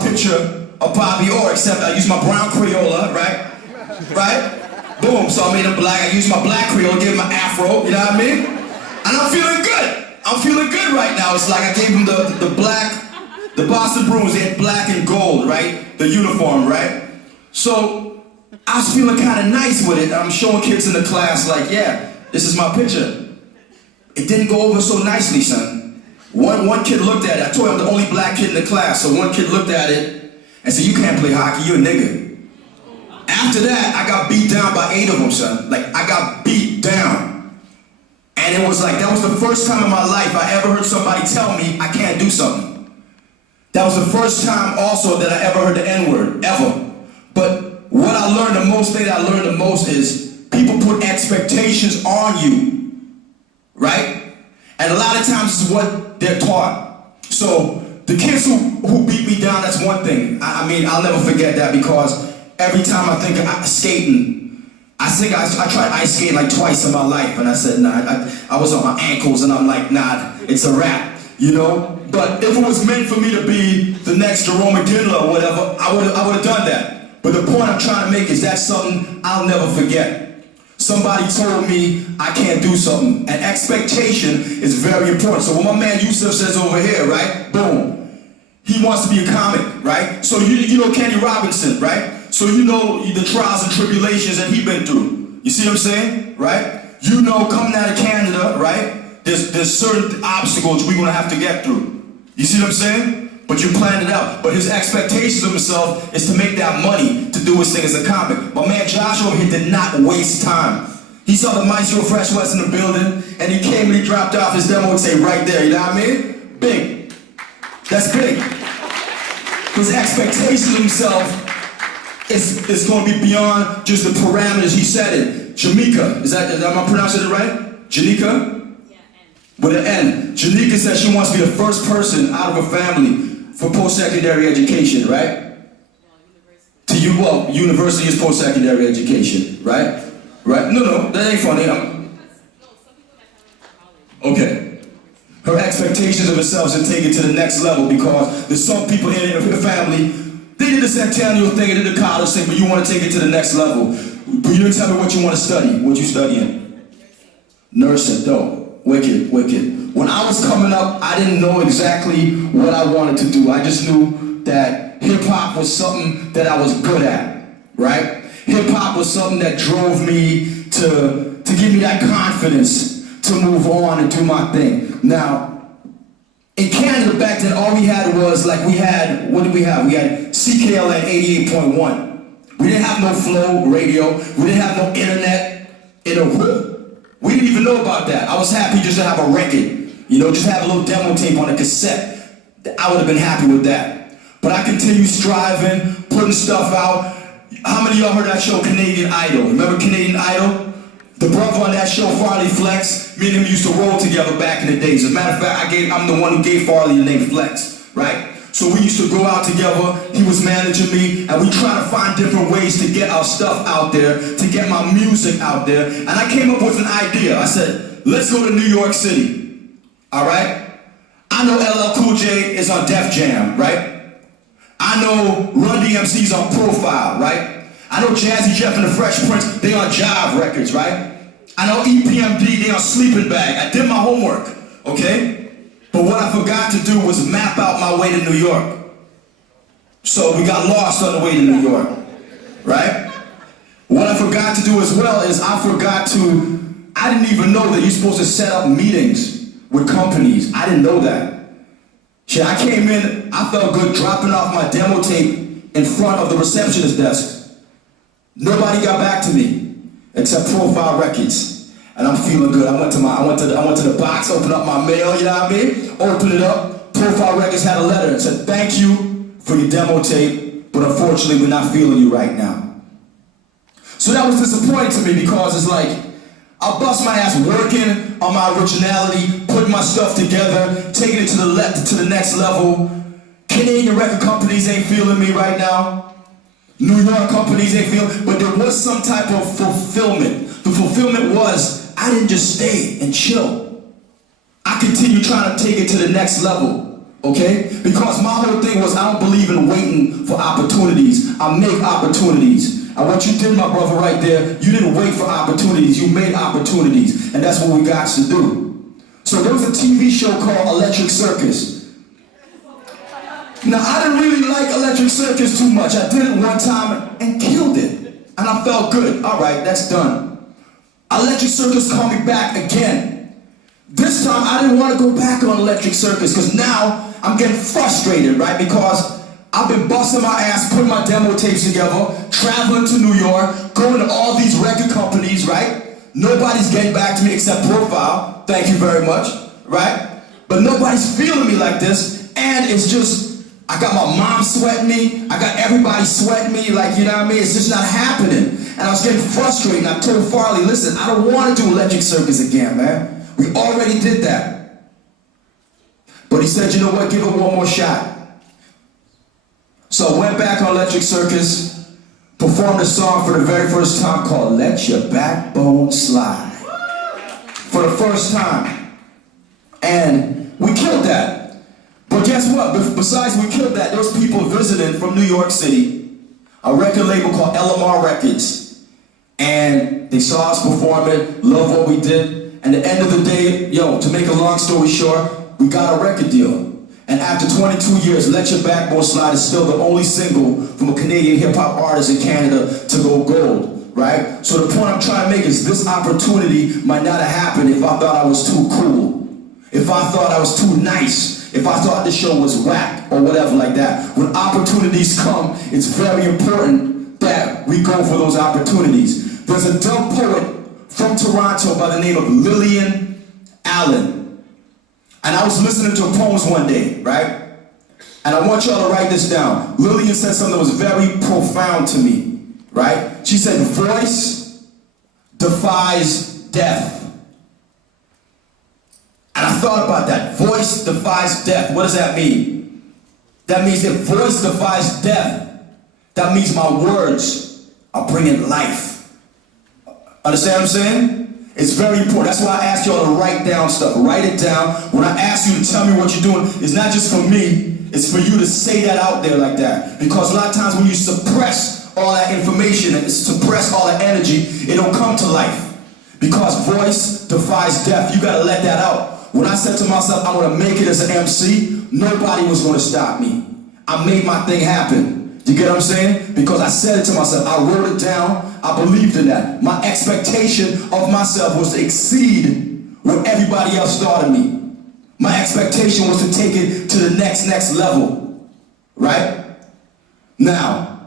Picture of Bobby Orr, except I used my brown Crayola, right? Right? Boom, so I made him black. I used my black Crayola, gave him an afro, you know what I mean? And I'm feeling good. I'm feeling good right now. It's like I gave him the black, the Boston Bruins, they had black and gold, right? The uniform, right? So I was feeling kind of nice with it. I'm showing kids in the class like, yeah, this is my picture. It didn't go over so nicely, son. One kid looked at it. I told him I'm the only black kid in the class. So one kid looked at it and said, you can't play hockey, you're a nigga. After that, I got beat down by 8 of them, son. Like, I got beat down. And it was like, that was the first time in my life I ever heard somebody tell me I can't do something. That was the first time also that I ever heard the N-word, ever. But what I learned the most, thing that I learned the most is people put expectations on you, right? And a lot of times it's what they're taught. So the kids who beat me down, that's one thing. I mean, I'll never forget that because every time I think of skating, I tried ice skating like twice in my life, and I said, nah, I was on my ankles, and I'm like, nah, it's a wrap, you know? But if it was meant for me to be the next Jerome McGinley or whatever, I would have done that. But the point I'm trying to make is that's something I'll never forget. Somebody told me I can't do something, and expectation is very important. So what my man Yusuf says over here, right? Boom. He wants to be a comic, right? So you know Kenny Robinson, right? So you know the trials and tribulations that he's been through. You see what I'm saying, right? You know coming out of Canada, right? There's certain obstacles we're gonna have to get through. You see what I'm saying? But you planned it out. But his expectations of himself is to make that money to do his thing as a comic. My man Josh over here did not waste time. He saw the Maestro Fresh West in the building, and he came and he dropped off his demo and say right there, you know what I mean? Big. That's big. His expectations of himself is going to be beyond just the parameters. He said it. Jamaica, am I pronouncing it right? Janika? Yeah, N. With an N. Janika said she wants to be the first person out of her family for post-secondary education, right? Well, university is post-secondary education, right? Right? No, that ain't funny. Okay. Her expectations of herself is to take it to the next level because there's some people in her family, they did the centennial thing, they did the college thing, but you want to take it to the next level. But you didn't tell me what you want to study. What you studying? Nursing. Dope. Wicked. When I was coming up, I didn't know exactly what I wanted to do. I just knew that hip-hop was something that I was good at, right? Hip-hop was something that drove me to give me that confidence to move on and do my thing. Now, in Canada back then, all we had was, what did we have? We had CKLN 88.1. We didn't have no flow radio. We didn't have no internet in a room. We didn't even know about that. I was happy just to have a record, you know, just have a little demo tape on a cassette. I would have been happy with that. But I continued striving, putting stuff out. How many of y'all heard that show, Canadian Idol? Remember Canadian Idol? The brother on that show, Farley Flex, me and him used to roll together back in the days. As a matter of fact, I'm the one who gave Farley the name Flex, right? So we used to go out together, he was managing me, and we try to find different ways to get our stuff out there, to get my music out there. And I came up with an idea. I said, let's go to New York City, all right? I know LL Cool J is on Def Jam, right? I know Run DMC's on Profile, right? I know Jazzy Jeff and the Fresh Prince, they on Jive Records, right? I know EPMD, they on Sleeping Bag. I did my homework, okay? But what I forgot to do was map out my way to New York. So we got lost on the way to New York, right? What I forgot to do as well is I didn't even know that you're supposed to set up meetings with companies. I didn't know that. Shit, I came in, I felt good dropping off my demo tape in front of the receptionist desk. Nobody got back to me except Profile Records, and I'm feeling good. I went to the box, opened up my mail, you know what I mean? Opened it up. Profile Records had a letter and said, "Thank you for your demo tape, but unfortunately we're not feeling you right now." So that was disappointing to me because it's like I bust my ass working on my originality, putting my stuff together, taking it to the next level. Canadian record companies ain't feeling me right now. New York companies ain't feeling, but there was some type of fulfillment. The fulfillment was, I didn't just stay and chill. I continued trying to take it to the next level. Okay? Because my whole thing was I don't believe in waiting for opportunities. I make opportunities. And what you did, my brother, right there, you didn't wait for opportunities. You made opportunities. And that's what we got to do. So there was a TV show called Electric Circus. Now, I didn't really like Electric Circus too much. I did it one time and killed it. And I felt good. All right, that's done. Electric Circus called me back again. This time, I didn't want to go back on Electric Circus because now I'm getting frustrated, right? Because I've been busting my ass, putting my demo tapes together, traveling to New York, going to all these record companies, right? Nobody's getting back to me except Profile. Thank you very much, right? But nobody's feeling me like this, and it's just, I got my mom sweating me, I got everybody sweating me, like, you know what I mean? It's just not happening. And I was getting frustrated, and I told Farley, listen, I don't want to do Electric Circus again, man. We already did that. But he said, you know what, give it one more shot. So I went back on Electric Circus, performed a song for the very first time called Let Your Backbone Slide. For the first time. And we killed that. But guess what? Besides we killed that, there was people visiting from New York City, a record label called LMR Records. And they saw us perform it, loved what we did. And at the end of the day, to make a long story short, we got a record deal. And after 22 years, Let Your Backbone Slide is still the only single from a Canadian hip-hop artist in Canada to go gold, right? So the point I'm trying to make is this opportunity might not have happened if I thought I was too cool, if I thought I was too nice, if I thought the show was whack or whatever like that. When opportunities come, it's very important that we go for those opportunities. There's a dumb poet from Toronto by the name of Lillian Allen. And I was listening to her poems one day, right? And I want y'all to write this down. Lillian said something that was very profound to me, right? She said, voice defies death. And I thought about that. Voice defies death. What does that mean? That means if voice defies death, that means my words are bringing life. Understand what I'm saying? It's very important. That's why I asked y'all to write down stuff. Write it down. When I ask you to tell me what you're doing, it's not just for me. It's for you to say that out there like that. Because a lot of times when you suppress all that information and suppress all that energy, it don't come to life. Because voice defies death. You got to let that out. When I said to myself, I'm going to make it as an MC, nobody was going to stop me. I made my thing happen. You get what I'm saying? Because I said it to myself. I wrote it down. I believed in that. My expectation of myself was to exceed what everybody else thought of me. My expectation was to take it to the next level. Right? Now,